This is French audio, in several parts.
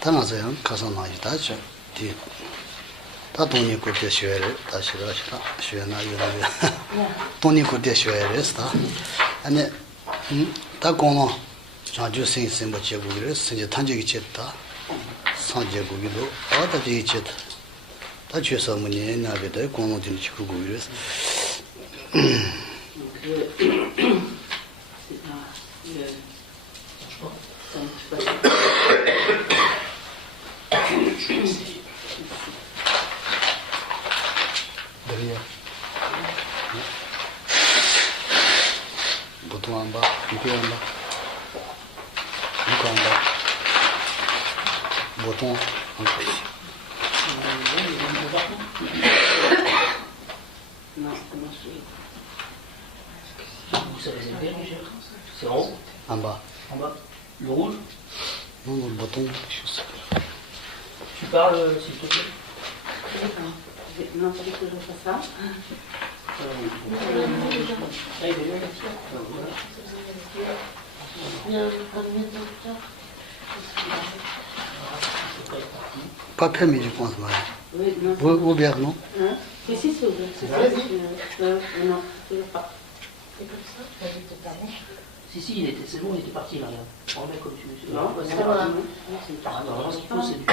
당하세요. 가서 나이다 저 뒤. 다 돈이 그때 쉬어야 다시다 쉬어나 이거. 돈이 그때 쉬어야겠다. 아니 다 공원 자주 생생 뭐 제국이를 이제 단적이 쳤다. 산제국이도 어디지 쳤다. 다 주서 뭐니 나베다 공원 좀 지구고 이랬어. 보통 안 봐, 이게 안 봐, 이거 안 봐, 보통 안 봐. C'est réservé, c'est en haut. 안 봐. En bas. Le rouge. Non, boton. Tu parles, s'il te plaît. Non, c'est que je fasse ça. Pas permis, je pense, Marie. Oui, non. Ouvert, non? Si, c'est ouvert. Non, toujours pas. C'est comme ça, tu as dit tout à l'heure. Si, c'est bon, il était parti là. Remets comme tu veux. Non, c'est ça va. Ah, non, ce qu'il faut, c'est du.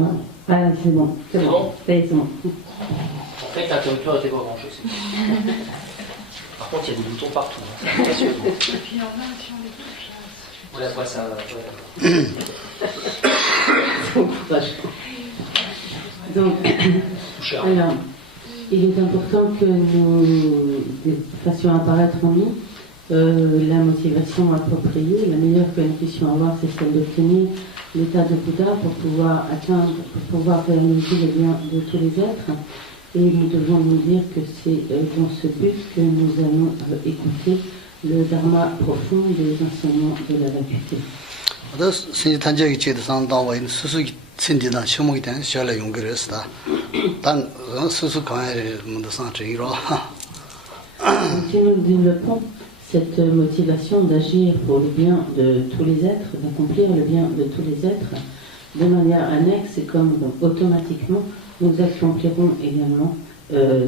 Non. Ah, c'est bon. C'est bon. C'est bon. En fait, l'interrupteur était pas branché. Par contre, il y a des boutons partout. Hein. C'est impressionnant. Et puis en bas, si on les touche, Voilà quoi ça. Donc, alors, il est important que nous fassions apparaître en nous la motivation appropriée. La meilleure que nous puissions avoir, c'est celle d'obtenir l'état de Bouddha pour pouvoir atteindre, pour pouvoir réaliser le bien de tous les êtres. Et nous devons nous dire que c'est dans ce but que nous allons écouter le dharma profond des enseignements de la vacuité. 단적이 제도 상당와 있는 수수기 신디나 시험이 된 시험을 용기를 했다. 단 수수 강의를 문도 상처이로. Si nous développons cette motivation d'agir pour le bien de tous les êtres, d'accomplir le bien de tous les êtres, de manière annexe et comme donc, automatiquement, nous accomplirons également le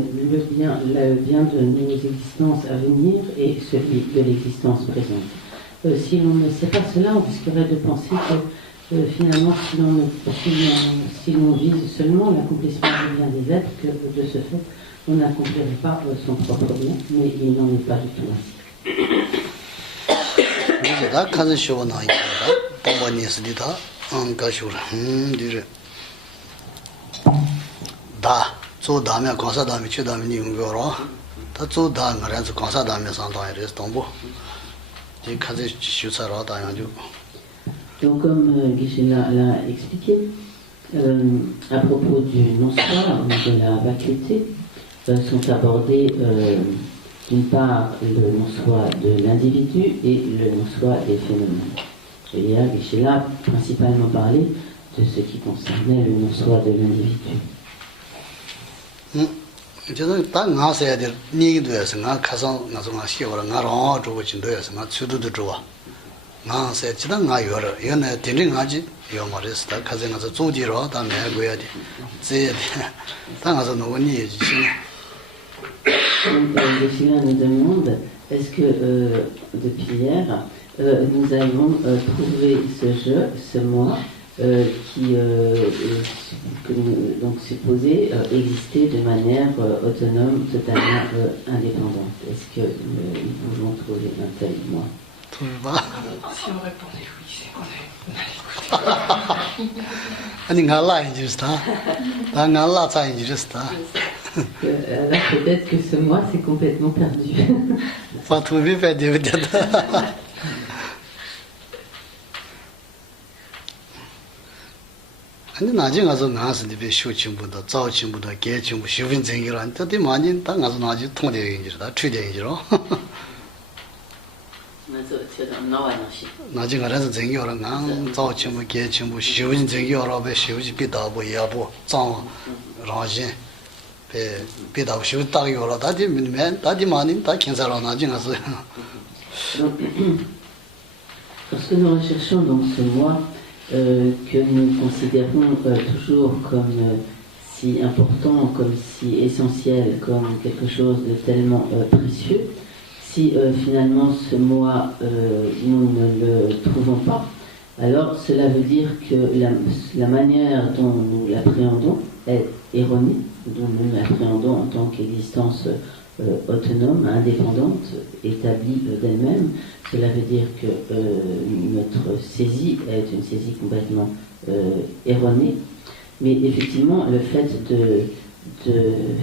bien de nos existences à venir et celui de l'existence présente. Si l'on ne sait pas cela, on risquerait de penser que finalement, si l'on vise seulement l'accomplissement du bien des êtres, que de ce fait, on n'accomplirait pas son propre bien, mais il n'en est pas du tout ainsi. Donc comme Geshe-la l'a expliqué, à propos du non-soi, de la vacuité, sont abordés d'une part le non-soi de l'individu et le non-soi des phénomènes. Et là, Geshe-la a principalement parlé de ce qui concernait le non-soi de l'individu. 저는 딱 나서야 될 얘기도 해서 나 가서 나서 시어라 나로 저거 진도해서 나 주도도 좋아 나서 지단 나 요러 얘네 되는가지 요 말했어 다 가서 나서 조지로 다 내고야 돼 제 당가서 노니 얘기지 Geshe-la nous demande est-ce que depuis hier nous allons trouver ce jeu, ce moi qui donc supposé exister de manière autonome, totalement indépendante. Est-ce que nous pouvons trouver un tel moi? si on répondait oui, c'est qu'on allait écouter. 아니 갈라 이제스다 나 갈라 자 이제스다 Là, peut-être que ce moi c'est complètement perdu. pas trouver pas de 아니 나중에 가서 나서 집에 쇼침보다 자오침보다 개침보 쇼빈쟁이라 한테 많이 딱 가서 나지 통되어 인지다 추되어 인지로 나중에 가서 쟁이오라 난 자오침보 개침보 쇼빈쟁이오라 배 쇼지 비다보 야보 장 라진 배 비다보 쇼 딱이오라 다디 민면 다디 많이 다 괜찮아 나중에 가서 Lorsque nous recherchons donc ce moi que nous considérons toujours comme si important, comme si essentiel, comme quelque chose de tellement précieux, si finalement ce moi, nous ne le trouvons pas, alors cela veut dire que la manière dont nous l'appréhendons est erronée, dont nous l'appréhendons en tant qu'existence autonome, indépendante, établie d'elle-même. Cela veut dire que notre saisie est une saisie complètement erronée. Mais effectivement, le fait de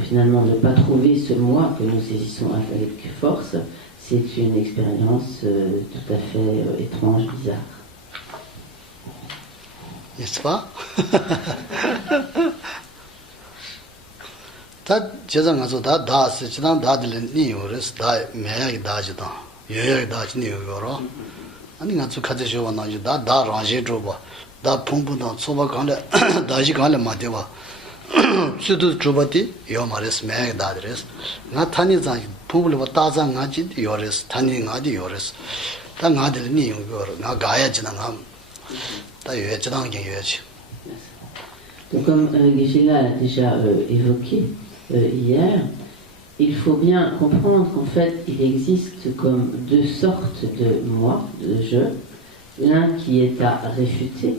finalement ne pas trouver ce moi que nous saisissons avec force, c'est une expérience tout à fait étrange, bizarre. N'est-ce pas? 다 제정가서 다 지난 다들 니요레스 다 매야기 다지다 여야기 다지 니요로 아니 가서 가져줘 와나지 다 라제 줘봐 다 풍부다 소바 간데 다지 간데 마대와 수도 줘봐디 요 말레스 매야기 다드레스 나 타니자 풍부를 다자 가지 요레스 타니 가지 요레스 다 가들 니요로 나 가야 지난 감 다 여지당 게 여지. Donc comme Geshe-la l'a déjà évoqué hier, il faut bien comprendre qu'en fait il existe comme deux sortes de moi, de je, l'un qui est à réfuter,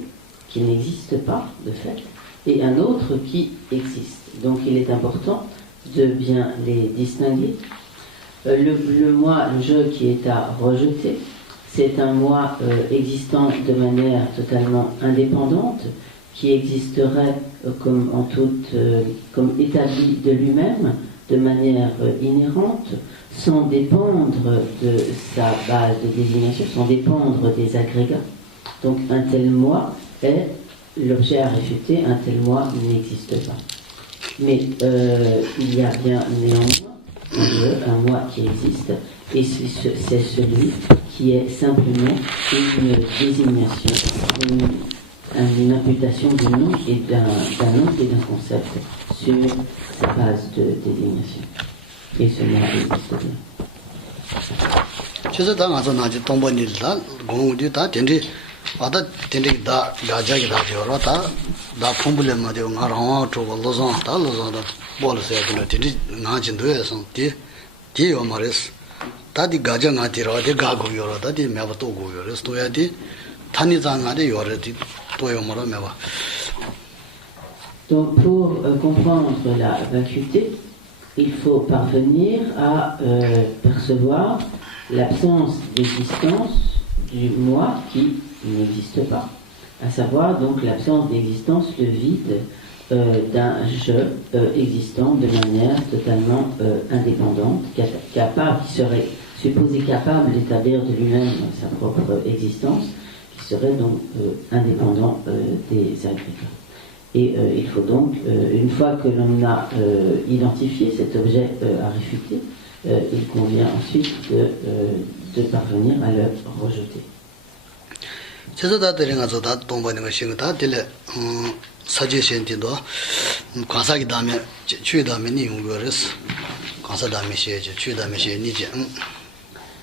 qui n'existe pas de fait, et un autre qui existe. Donc il est important de bien les distinguer. Le moi, le je qui est à rejeter, c'est un moi existant de manière totalement indépendante, qui existerait comme établi de lui-même, de manière inhérente, sans dépendre de sa base de désignation, sans dépendre des agrégats. Donc un tel moi est l'objet à réfuter, un tel moi n'existe pas. Mais il y a bien néanmoins un moi qui existe, et c'est celui qui est simplement une désignation, une imputation du nom et d'un nom et d'un concept sur sa base de désignation. Et ce moi existe bien. 그래서 다 가서 나지 동번일다 공우디 다 된지 와다 된지 다 가자기 다 되어라 다 풍불에 마대고 나랑 저거 로선 다 로선다 볼세야 되는 된지 나진도에서 뒤요 말했어 다디 가자 나티라 데 가고 요라 다디 매바도 고요레스 도야디 타니장아데 요레디 도요 말아 매바. Donc pour comprendre la vacuité, il faut parvenir à percevoir l'absence d'existence du moi qui n'existe pas, à savoir donc l'absence d'existence, le vide d'un je existant de manière totalement indépendante, capable, qui serait supposé capable d'établir de lui-même sa propre existence, qui serait donc indépendant des agrégats. Et il faut donc, une fois que l'on a identifié cet objet à réfuter, il convient ensuite de parvenir à le rejeter.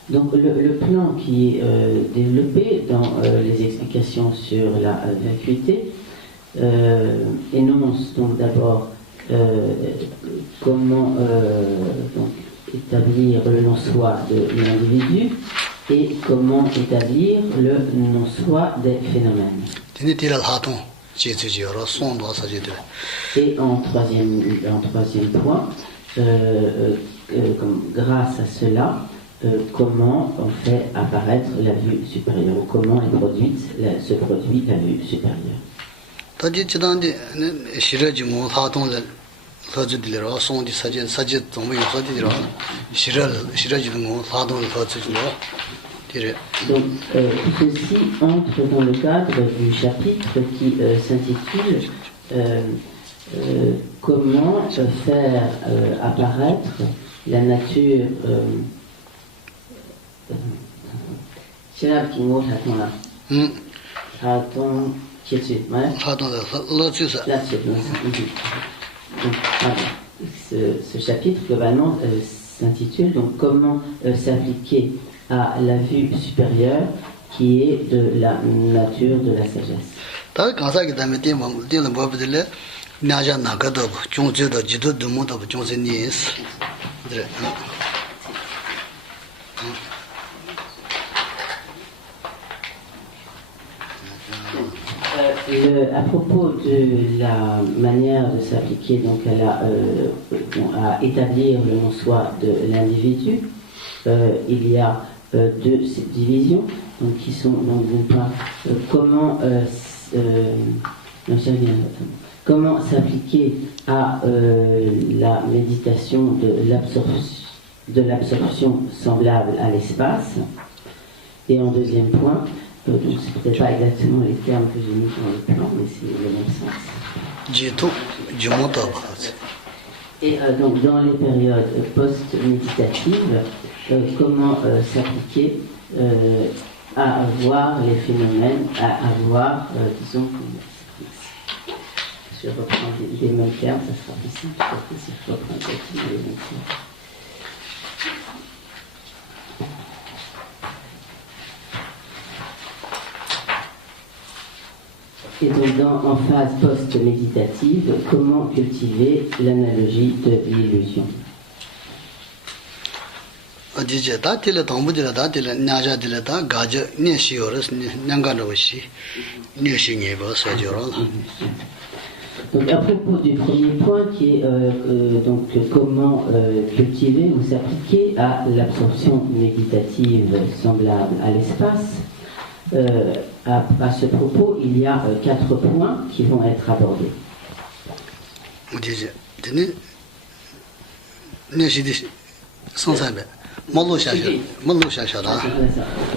Donc le plan qui est développé dans les explications sur la vacuité énonce donc d'abord comment donc établir le non-soi de l'individu et comment établir le non-soi des phénomènes. Et en troisième point, grâce à cela, comment on fait apparaître la vue supérieure, comment est produite, se produit la vue supérieure. Donc ceci entre dans le cadre du chapitre qui s'intitule comment faire apparaître la nature ce chapitre globalement s'intitule donc comment s'appliquer à la vue supérieure qui est de la nature de la sagesse. À propos de la manière de s'appliquer donc à établir le non-soi de l'individu, il y a deux divisions donc, qui sont donc d'une part comment s'appliquer à la méditation de l'absorption semblable à l'espace, et en deuxième point, c'est peut-être pas exactement les termes que j'ai mis dans le plan, mais c'est le même sens. Et donc dans les périodes post-méditatives, comment s'appliquer à voir les phénomènes, à voir, disons, je reprends les mêmes termes, ça sera plus simple, parce que si je reprends exactement les mêmes termes. Et donc en phase post-méditative, comment cultiver l'analogie de l'illusion. Donc à propos du premier point qui est donc comment cultiver ou s'appliquer à l'absorption méditative semblable à l'espace, à ce propos, il y a 4 points qui vont être abordés.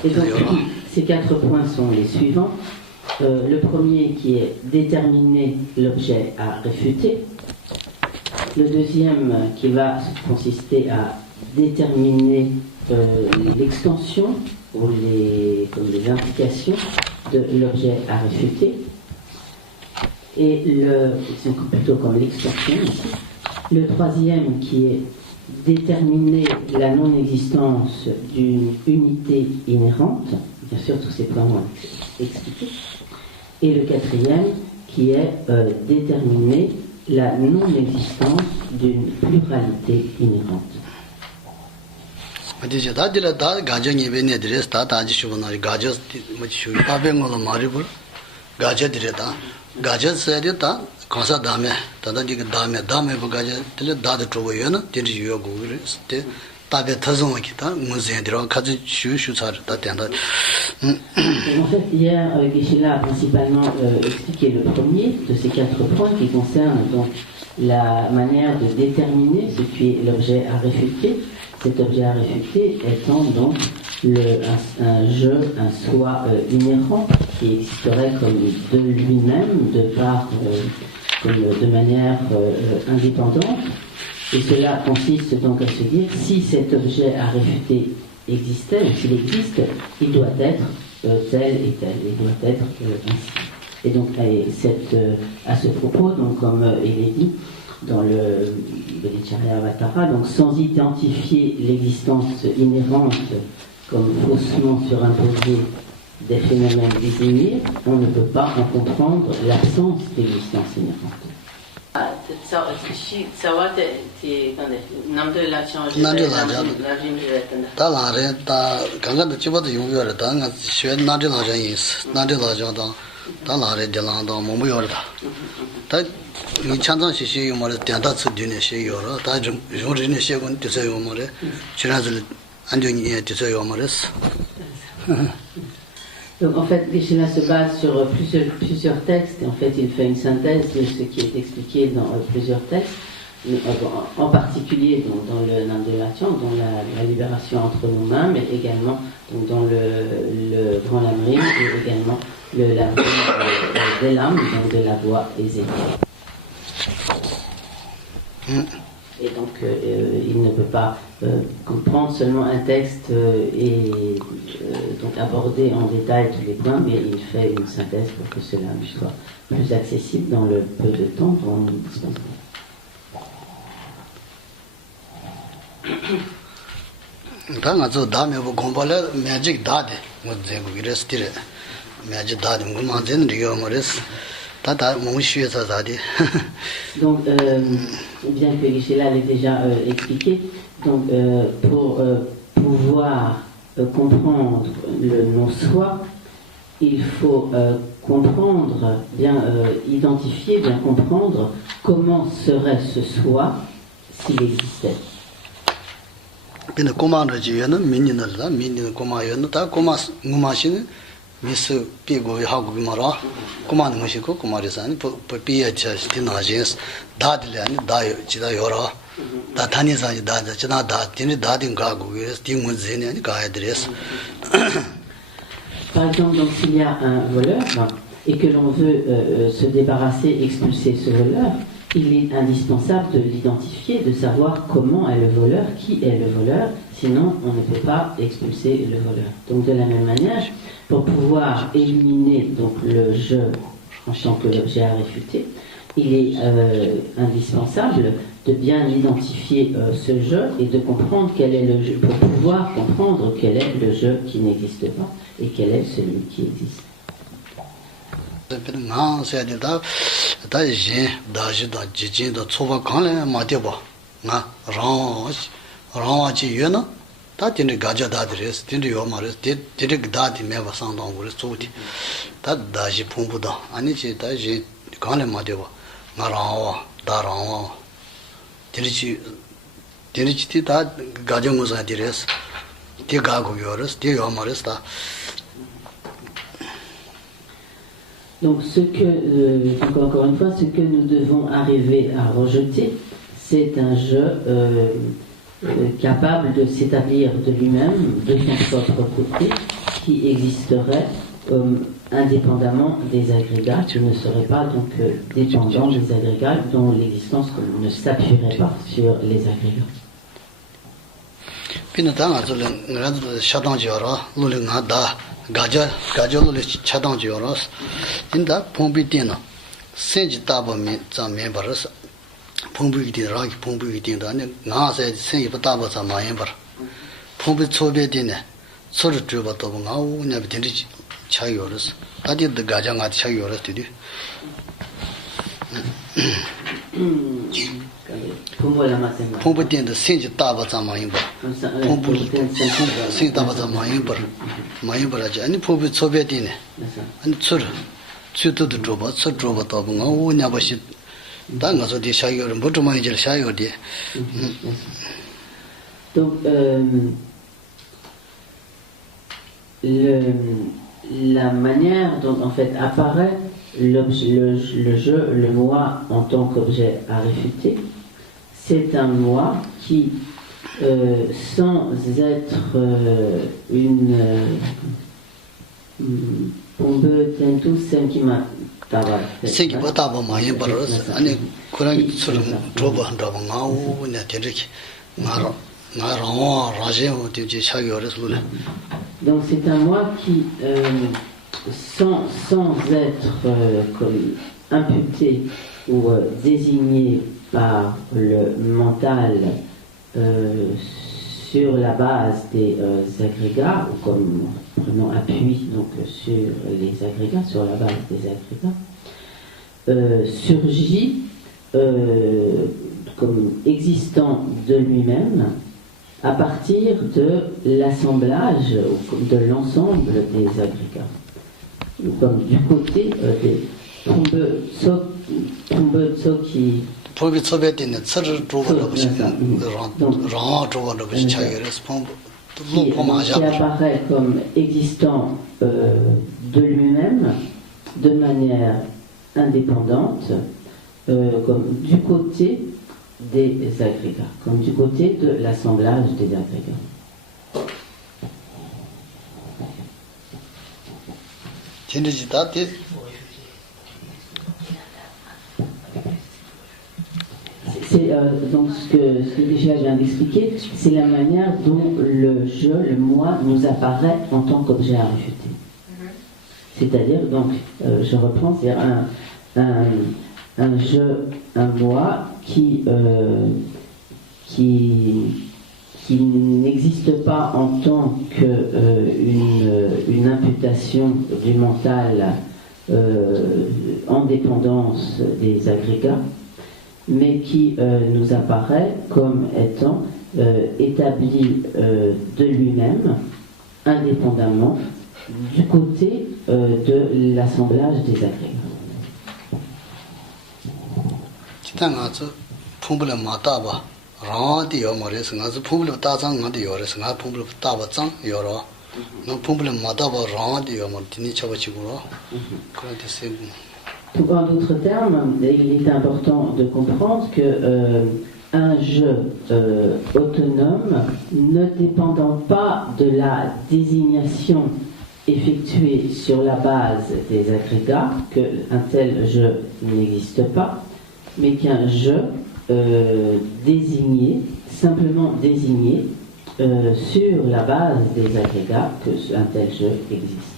Et donc, ces 4 points sont les suivants. Le premier qui est déterminer l'objet à réfuter. Le deuxième qui va consister à déterminer l'extension ou les implications de l'objet à réfuter. Et c'est plutôt comme l'extension ici. Le troisième qui est déterminer la non-existence d'une unité inhérente. Bien sûr, tous ces points vont être expliqués. Et le quatrième qui est déterminer la non-existence d'une pluralité inhérente. En fait, hier, Geshe-la a principalement expliqué le premier de ces 4 points qui concernent donc la manière de déterminer ce qui est l'objet à réfuter. Cet objet à réfuter étant donc un jeu, un soi inhérent qui existerait comme de lui-même, de manière indépendante. Et cela consiste donc à se dire, si cet objet à réfuter existait, ou s'il existe, il doit être tel et tel, il doit être ainsi. Et donc à ce propos, donc, comme il est dit dans le Bodhicharyavatara, donc sans identifier l'existence inhérente comme faussement surimposée des phénomènes désignés, on ne peut pas en comprendre l'absence d'existence inhérente. Donc en fait, Geshe-la se base sur plusieurs textes, et en fait il fait une synthèse de ce qui est expliqué dans plusieurs textes, en particulier dans le Namdevachan, dans la libération entre nous-mêmes, mais également donc, dans le Grand Lamrim, et également le Lamrim des lames, donc de la voix aisée. Et donc, il ne peut pas comprendre seulement un texte et donc aborder en détail tous les points, mais il fait une synthèse pour que cela lui soit plus accessible dans le peu de temps dont nous disposons. 당아서 다음에 뭐 공부를 매직 다데 뭐 제고 이랬을 매직 다데 뭐 만드는 리가 뭐랬어 다다 뭐 쉬어서 다데 Donc, bien que Gisela l'ait déjà expliqué, donc pour pouvoir comprendre le non-soi, il faut comprendre, bien identifier, bien comprendre comment serait ce soi s'il existait. 근데 고마는 지에는 민니들다 민니 고마요는 다 고마시는 미스 비고 하고 말아 고마는 것이고 고마리산이 비야자 디나제스 다들이 아니 다요 지다 요라 다 다니사지 다다 지나 다 디니 다딘 가고 그래서 디문제니 아니 가야드레스 Par exemple, donc, s'il y a un voleur et que l'on veut se débarrasser, expulser ce voleur, il est indispensable de l'identifier, de savoir comment est le voleur, qui est le voleur, sinon on ne peut pas expulser le voleur. Donc de la même manière, pour pouvoir éliminer donc, le je en tant que l'objet à réfuter, il est indispensable de bien identifier ce je et de comprendre quel est le je, pour pouvoir comprendre quel est le je qui n'existe pas et quel est celui qui existe. 나 세대다 다지 다지다 지진도 초바 강래 마대봐 나 라와지 유나 다진이 가자다드레스 딘도 요마레스 디디 다디 메바 상당으로 소티 다 다지 풍부다 아니지 다지 강래 마대봐 나 라와 다라와 디리지 다 가정무사 디레스 디 가고 요레스 디 요마레스 다 Donc, encore une fois, ce que nous devons arriver à rejeter, c'est un je capable de s'établir de lui-même, de son propre côté, qui existerait indépendamment des agrégats, qui ne serait pas donc dépendant des agrégats, dont l'existence ne s'appuierait pas sur les agrégats. 가져를 차단지 열어서 인다 봄비때나 세지 따보면 잠에 버려서 봄비디라기 봄비디인다네 나세 세이 따보자 마연 버려 봄비 초베디네 소리 줘봐도 나오냐 비든지 차이 열어서 아디도 가장아 차이 열어서 되디 봄비때는 세지 따보자 마연 버려 봄비때는 세지 따보자 마연 버려 많이 벌어지 아니 포비 초베디네 아니 출 주도도 줘봐 출 줘봐도 뭔가 오냐 버시 당가서 디 샤이어를 못 많이 질 샤이어디 Donc la manière dont en fait apparaît le je, le moi en tant qu'objet à réfuter, c'est un moi qui sans être une pombe tentu senkima tava senkima tava maye baros ani kurang sur droba handaba ngau ne teriki ngaro ngaro raje o tiji chagores lule. Donc c'est un moi qui sans être comme imputé ou désigné par le mental sur la base des agrégats, ou comme prenons appui donc, sur les agrégats, sur la base des agrégats, surgit comme existant de lui-même à partir de l'assemblage, de l'ensemble des agrégats. Comme du côté des Tsoki. 포비 소베디는 서를 주고는 것이 랑 주고는 것이 차이를 qui apparaît comme existant de lui-même de manière indépendante comme du côté des agrégats, comme du côté de l'assemblage des agrégats. C'est donc ce que déjà vient d'expliquer, c'est la manière dont le je, le moi, nous apparaît en tant qu'objet à réfuter. C'est-à-dire, donc, je reprends, c'est un je, un moi qui qui n'existe pas en tant qu'une imputation du mental en dépendance des agrégats, mais qui nous apparaît comme étant établi de lui-même, indépendamment, du côté de l'assemblage des agrégats. En d'autres termes, il est important de comprendre que un jeu autonome, ne dépendant pas de la désignation effectuée sur la base des agrégats, qu'un tel jeu n'existe pas, mais qu'un jeu désigné, simplement désigné, sur la base des agrégats, qu'un tel jeu existe.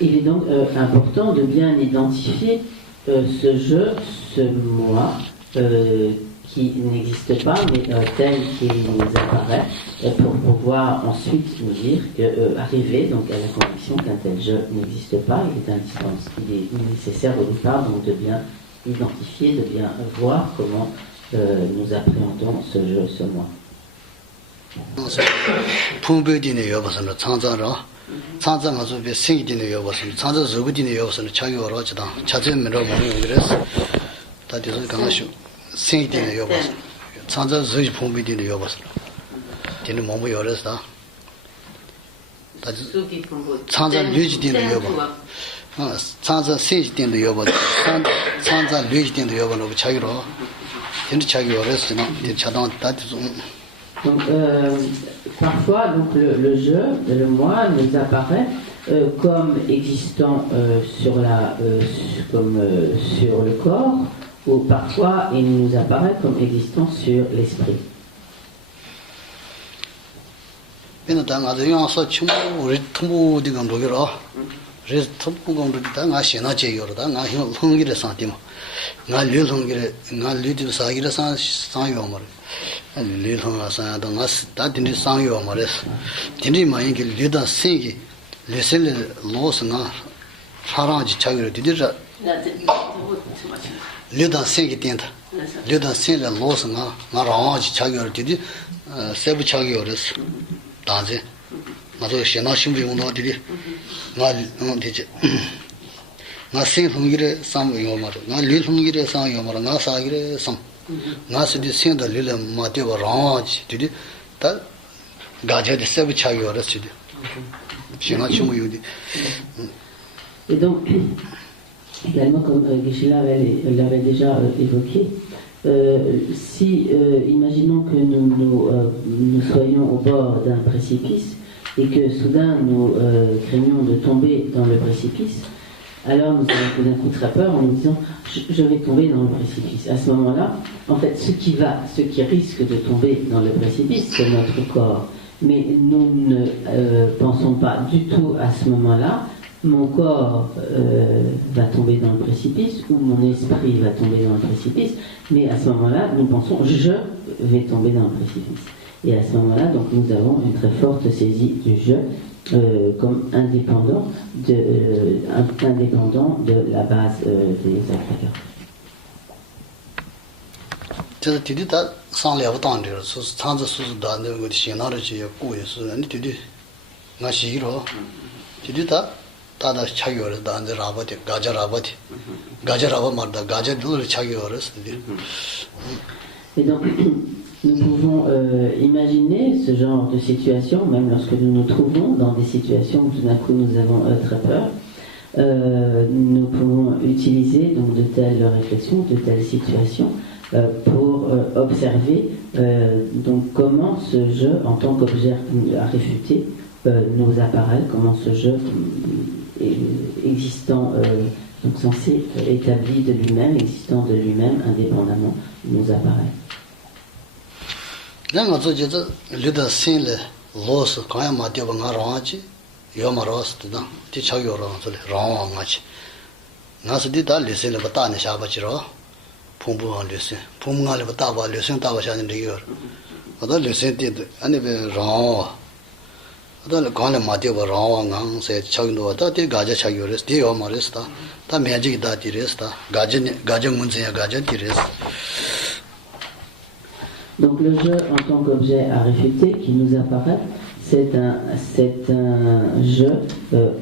Il est donc important de bien identifier ce jeu, ce moi, qui n'existe pas, mais tel qu'il nous apparaît, pour pouvoir ensuite nous dire arriver donc à la conviction qu'un tel jeu n'existe pas. Il est nécessaire au départ donc de bien identifier, de bien voir comment nous appréhendons ce jeu, ce moi. Donc, parfois, donc, le jeu, le moi, nous apparaît comme existant sur le corps, ou parfois il nous apparaît comme existant sur l'esprit. Et donc, également, comme Geshe-la l'avait déjà évoqué, si, imaginons que nous soyons au bord d'un précipice et que soudain nous craignons de tomber dans le précipice, alors nous avons tout d'un coup très peur en nous disant je vais tomber dans le précipice. À ce moment-là, en fait, ce qui risque de tomber dans le précipice, c'est notre corps. Mais nous ne pensons pas du tout à ce moment-là mon corps va tomber dans le précipice ou mon esprit va tomber dans le précipice, mais à ce moment-là, nous pensons je vais tomber dans le précipice. Et à ce moment-là, donc, nous avons une très forte saisie du je comme indépendant de la base des agrégats. Et donc, nous pouvons imaginer ce genre de situation, même lorsque nous nous trouvons dans des situations où tout d'un coup nous avons très peur. Nous pouvons utiliser donc de telles réflexions, de telles situations pour observer donc comment ce jeu, en tant qu'objet à réfuter, nous apparaît, comment ce jeu existant donc censé établi de lui-même, existant de lui-même, indépendamment, nous apparaît. Donc le jeu en tant qu'objet à réfuter qui nous apparaît, c'est un jeu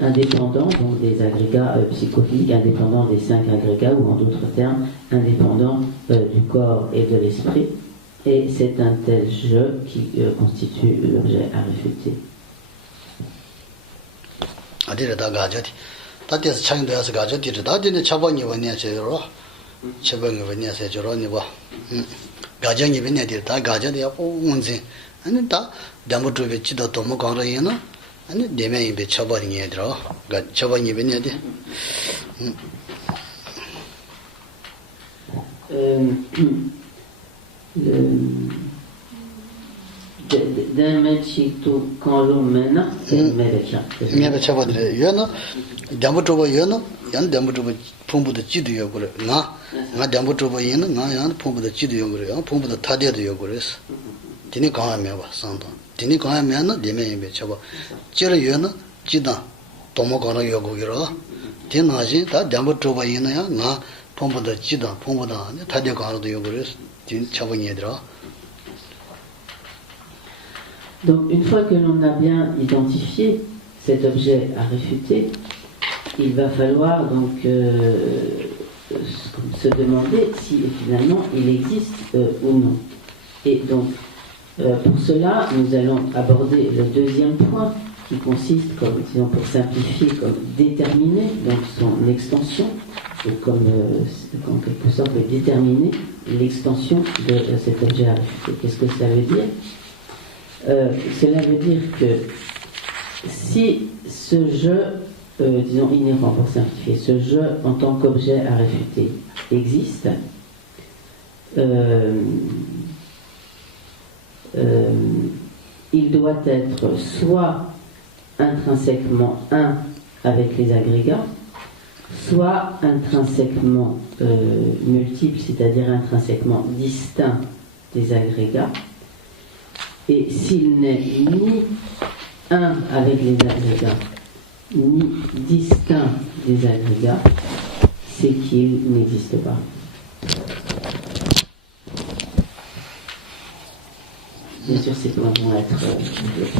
indépendant, donc des agrégats psychophysiques, indépendant des 5 agrégats, ou en d'autres termes, indépendant du corps et de l'esprit. Et c'est un tel jeu qui constitue l'objet à réfuter. Damachitu Kalumena Medecha. Medecha, Damutoba Yono, Yan Damutoba Pumbu the Chidu Yogure, not Damutoba Yen, Nayan Pumbu the Chidu Yogure, Pumbu the Tadia Yogures, Tinicon Meva, Santo, Tinicon Mena, the May be Chaba, Chira Yona, Chida, Tomokona Yogura, Tinaji, that Damutoba Yena, Na, Pumbu the Chida, Pumbu the Tadia Yogures, Tin Chavanyedra. Donc une fois que l'on a bien identifié cet objet à réfuter, il va falloir donc se demander si finalement il existe ou non. Et donc pour cela, nous allons aborder le deuxième point qui consiste, comme disons pour simplifier, comme déterminer donc son extension, ou comme en quelque sorte déterminer l'extension de cet objet à réfuter. Qu'est-ce que ça veut dire? Cela veut dire que si ce jeu, disons inhérent pour simplifier, ce jeu en tant qu'objet à réfuter existe, il doit être soit intrinsèquement un avec les agrégats, soit intrinsèquement multiple, c'est-à-dire intrinsèquement distinct des agrégats. Et s'il n'est ni un avec les agrégats, ni distinct des agrégats, c'est qu'il n'existe pas. Bien sûr, ces points vont être développés.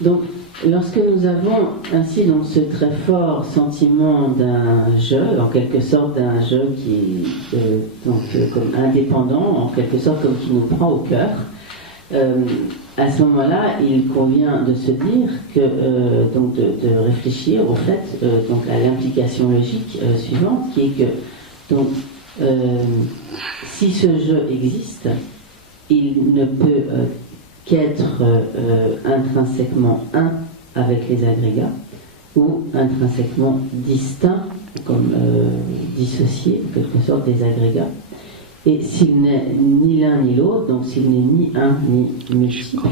Donc, lorsque nous avons ainsi donc ce très fort sentiment d'un jeu, en quelque sorte d'un jeu qui comme indépendant, en quelque sorte comme qui nous prend au cœur, à ce moment-là, il convient de se dire que donc de réfléchir au fait donc à l'implication logique suivante, qui est que donc si ce jeu existe, il ne peut qu'être intrinsèquement un avec les agrégats ou intrinsèquement distinct, comme dissocié en quelque sorte des agrégats. Et s'il n'est ni l'un ni l'autre, donc s'il n'est ni un ni multiple,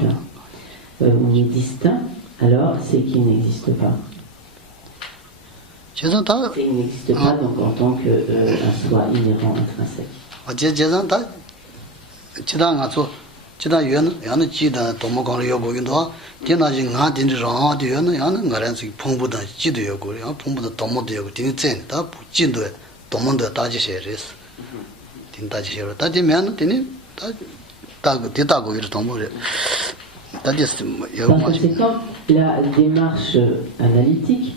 ni distinct, alors c'est qu'il n'existe pas. Et il n'existe pas donc en tant qu'un soi inhérent intrinsèque. 어제 제zan다 지당 가서 지당 유연 야는 지다 도모강 요구인도 디나지 나 딘지랑 디연은 야는 가란지 풍부다 지도 요구 야 풍부다 도모도 요구 딘젠다 진도 도모도 따지셔레스 딘따지셔 따지면 디니 따고 디다고 이렇게 도모래 Par conséquent, la démarche analytique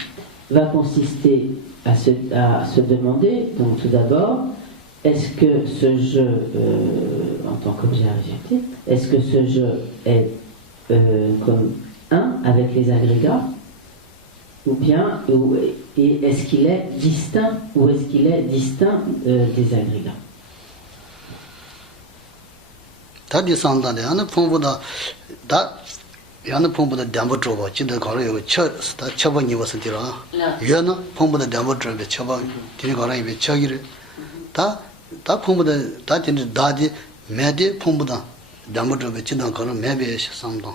va consister à se demander, donc tout d'abord, est-ce que ce jeu, en tant qu'objet à réfuter, est-ce que ce jeu est comme un avec les agrégats, ou bien et est-ce qu'il est distinct, ou est-ce qu'il est distinct des agrégats? 다디 상단에 하는 풍부다 다 야는 풍부다 담보 줘봐 진짜 가로 여기 다 쳐번이 왔으더라 야는 풍부다 담보 줘be 쳐봐 뒤에 가로 이be 쳐기를 다 풍부다 다 진짜 다디 매디 풍부다 담보 줘be 진짜 가로 매베 상단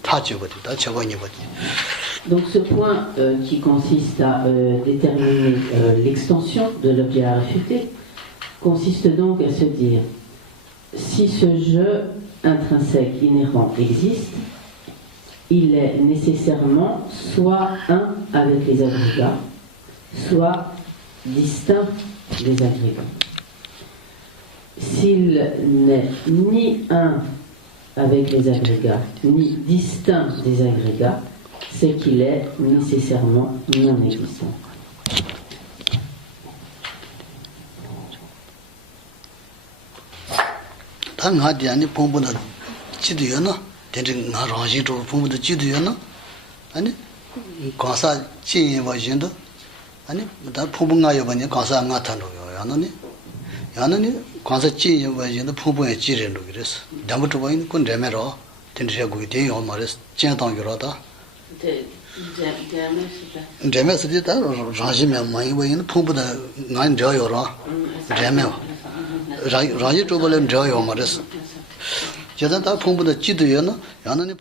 다 줘버지 다 쳐번이 버지. Donc ce point qui consiste à déterminer l'extension de l'objet à réfuter consiste donc à se dire si ce jeu intrinsèque inhérent existe, il est nécessairement soit un avec les agrégats, soit distinct des agrégats. S'il n'est ni un avec les agrégats, ni distinct des agrégats, c'est qu'il est nécessairement non existant. 당하디 아니 pom보다 지도요나 대진 나 라지도 pom보다 지도요나 아니 가사 지인 버진도 아니 다 pom보가 요번에 가사 나타나요 야노니 가사 지인 버진도 pom보에 지르는 그래서 담부터 보인 건 데메로 텐시하고 돼요 말스 쟁당이라다 데메스디다 라지면 많이 보이는 pom보다 난 저요라 데메 라지 쪽을 줘요 말했어. 제가 다 풍부도 지도요나 야는